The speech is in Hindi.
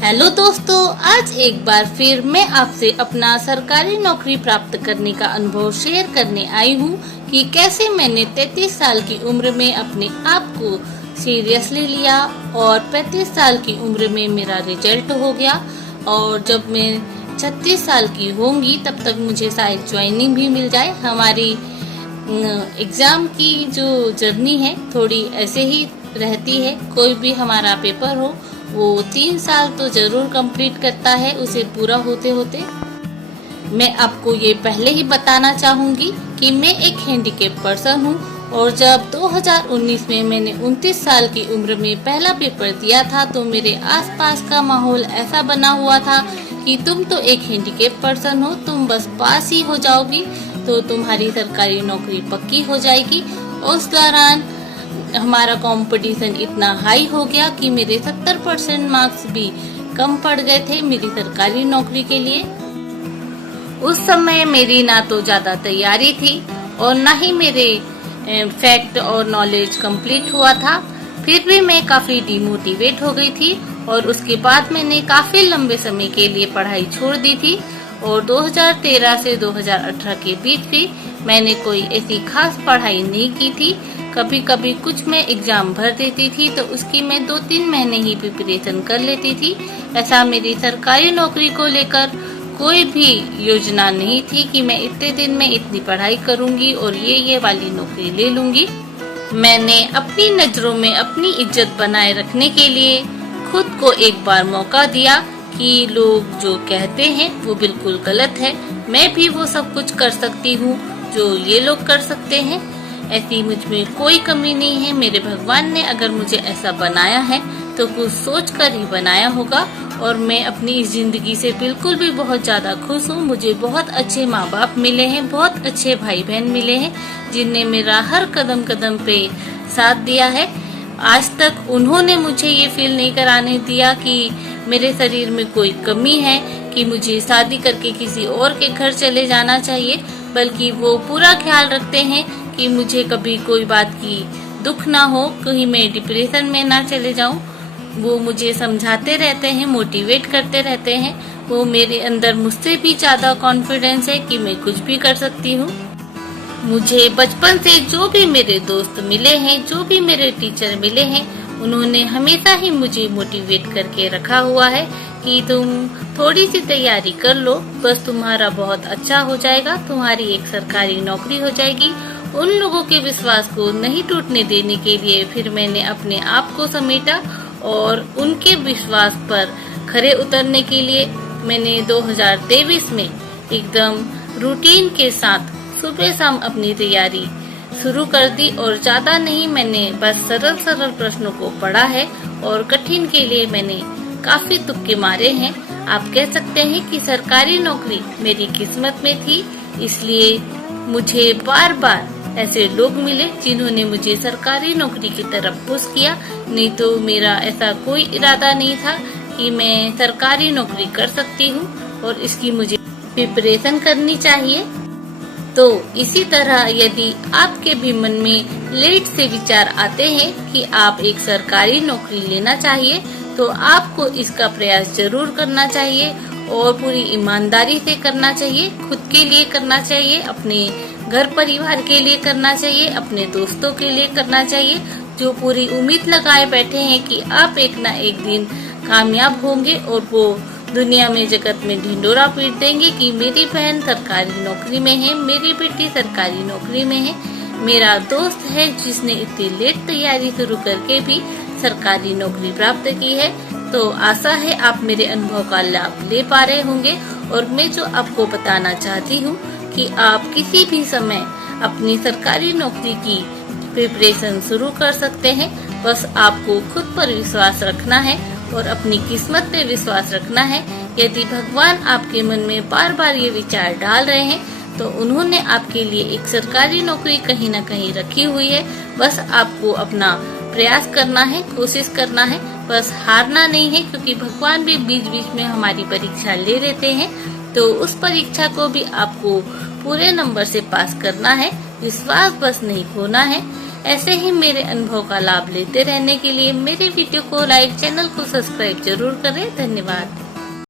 हेलो दोस्तों, आज एक बार फिर मैं आपसे अपना सरकारी नौकरी प्राप्त करने का अनुभव शेयर करने आई हूँ कि कैसे मैंने 33 साल की उम्र में अपने आप को सीरियसली लिया और 35 साल की उम्र में मेरा रिजल्ट हो गया और जब मैं 36 साल की होंगी तब तक मुझे शायद ज्वाइनिंग भी मिल जाए। हमारी एग्ज़ाम की जो जर्नी है थोड़ी ऐसे ही रहती है। कोई भी हमारा पेपर हो वो 3 साल तो जरूर कंप्लीट करता है उसे पूरा होते होते। मैं आपको ये पहले ही बताना चाहूँगी कि मैं एक हैंडीकैप पर्सन हूँ और जब 2019 में मैंने 29 साल की उम्र में पहला पेपर दिया था तो मेरे आसपास का माहौल ऐसा बना हुआ था कि तुम तो एक हैंडीकैप पर्सन हो, तुम बस पास ही हो जाओगी तो तुम्हारी सरकारी नौकरी पक्की हो जाएगी। उस दौरान हमारा कंपटीशन इतना हाई हो गया कि मेरे 70% मार्क्स भी कम पड़ गए थे मेरी सरकारी नौकरी के लिए। उस समय मेरी ना तो ज्यादा तैयारी थी और ना ही मेरे फैक्ट और नॉलेज कंप्लीट हुआ था। फिर भी मैं काफी डिमोटिवेट हो गई थी और उसके बाद मैंने काफी लंबे समय के लिए पढ़ाई छोड़ दी थी और 2013 से 2018 के बीच भी मैंने कोई ऐसी खास पढ़ाई नहीं की थी। कभी कभी कुछ मैं एग्जाम भर देती थी तो उसकी मैं 2-3 महीने ही प्रिपरेशन कर लेती थी। ऐसा मेरी सरकारी नौकरी को लेकर कोई भी योजना नहीं थी कि मैं इतने दिन में इतनी पढ़ाई करूंगी और ये वाली नौकरी ले लूंगी। मैंने अपनी नजरों में अपनी इज्जत बनाए रखने के लिए खुद को एक बार मौका दिया कि लोग जो कहते हैं वो बिल्कुल गलत है, मैं भी वो सब कुछ कर सकती हूँ जो ये लोग कर सकते हैं। ऐसी मुझ में कोई कमी नहीं है। मेरे भगवान ने अगर मुझे ऐसा बनाया है तो कुछ सोच कर ही बनाया होगा और मैं अपनी इस जिंदगी से बिल्कुल भी बहुत ज्यादा खुश हूँ। मुझे बहुत अच्छे माँ बाप मिले हैं, बहुत अच्छे भाई बहन मिले हैं जिनने मेरा हर कदम कदम पे साथ दिया है। आज तक उन्होंने मुझे ये फील नहीं कराने दिया कि मेरे शरीर में कोई कमी है, कि मुझे शादी करके किसी और के घर चले जाना चाहिए, बल्कि वो पूरा ख्याल रखते हैं कि मुझे कभी कोई बात की दुख ना हो, कहीं मैं डिप्रेशन में ना चले जाऊं। वो मुझे समझाते रहते हैं, मोटिवेट करते रहते हैं। वो मेरे अंदर मुझसे भी ज्यादा कॉन्फिडेंस है कि मैं कुछ भी कर सकती हूँ। मुझे बचपन से जो भी मेरे दोस्त मिले हैं, जो भी मेरे टीचर मिले हैं, उन्होंने हमेशा ही मुझे मोटिवेट करके रखा हुआ है कि तुम थोड़ी सी तैयारी कर लो, बस तुम्हारा बहुत अच्छा हो जाएगा, तुम्हारी एक सरकारी नौकरी हो जाएगी। उन लोगों के विश्वास को नहीं टूटने देने के लिए फिर मैंने अपने आप को समेटा और उनके विश्वास पर खरे उतरने के लिए मैंने 2023 में एकदम रूटीन के साथ सुबह शाम अपनी तैयारी शुरू कर दी और ज्यादा नहीं, मैंने बस सरल सरल प्रश्नों को पढ़ा है और कठिन के लिए मैंने काफी तुक्के मारे हैं। आप कह सकते हैं कि सरकारी नौकरी मेरी किस्मत में थी, इसलिए मुझे बार बार ऐसे लोग मिले जिन्होंने मुझे सरकारी नौकरी की तरफ पुश किया। नहीं तो मेरा ऐसा कोई इरादा नहीं था कि मैं सरकारी नौकरी कर सकती हूँ और इसकी मुझे प्रिपरेशन करनी चाहिए। तो इसी तरह यदि आपके भी मन में लेट से विचार आते हैं कि आप एक सरकारी नौकरी लेना चाहिए तो आपको इसका प्रयास जरूर करना चाहिए और पूरी ईमानदारी से करना चाहिए। खुद के लिए करना चाहिए, अपने घर परिवार के लिए करना चाहिए, अपने दोस्तों के लिए करना चाहिए जो पूरी उम्मीद लगाए बैठे हैं कि आप एक ना एक दिन कामयाब होंगे और वो दुनिया में जगत में ढिंडोरा पीट देंगे कि मेरी बहन सरकारी नौकरी में है, मेरी बेटी सरकारी नौकरी में है, मेरा दोस्त है जिसने इतनी लेट तैयारी शुरू करके भी सरकारी नौकरी प्राप्त की है। तो आशा है आप मेरे अनुभव का लाभ ले पा रहे होंगे और मैं जो आपको बताना चाहती हूँ कि आप किसी भी समय अपनी सरकारी नौकरी की प्रिपरेशन शुरू कर सकते हैं। बस आपको खुद पर विश्वास रखना है और अपनी किस्मत पे विश्वास रखना है। यदि भगवान आपके मन में बार बार ये विचार डाल रहे हैं तो उन्होंने आपके लिए एक सरकारी नौकरी कहीं न कहीं रखी हुई है। बस आपको अपना प्रयास करना है, कोशिश करना है, बस हारना नहीं है, क्योंकि भगवान भी बीच बीच में हमारी परीक्षा ले लेते हैं। तो उस परीक्षा को भी आपको पूरे नंबर से पास करना है, विश्वास बस नहीं खोना है। ऐसे ही मेरे अनुभव का लाभ लेते रहने के लिए मेरे वीडियो को लाइक, चैनल को सब्सक्राइब जरूर करें। धन्यवाद।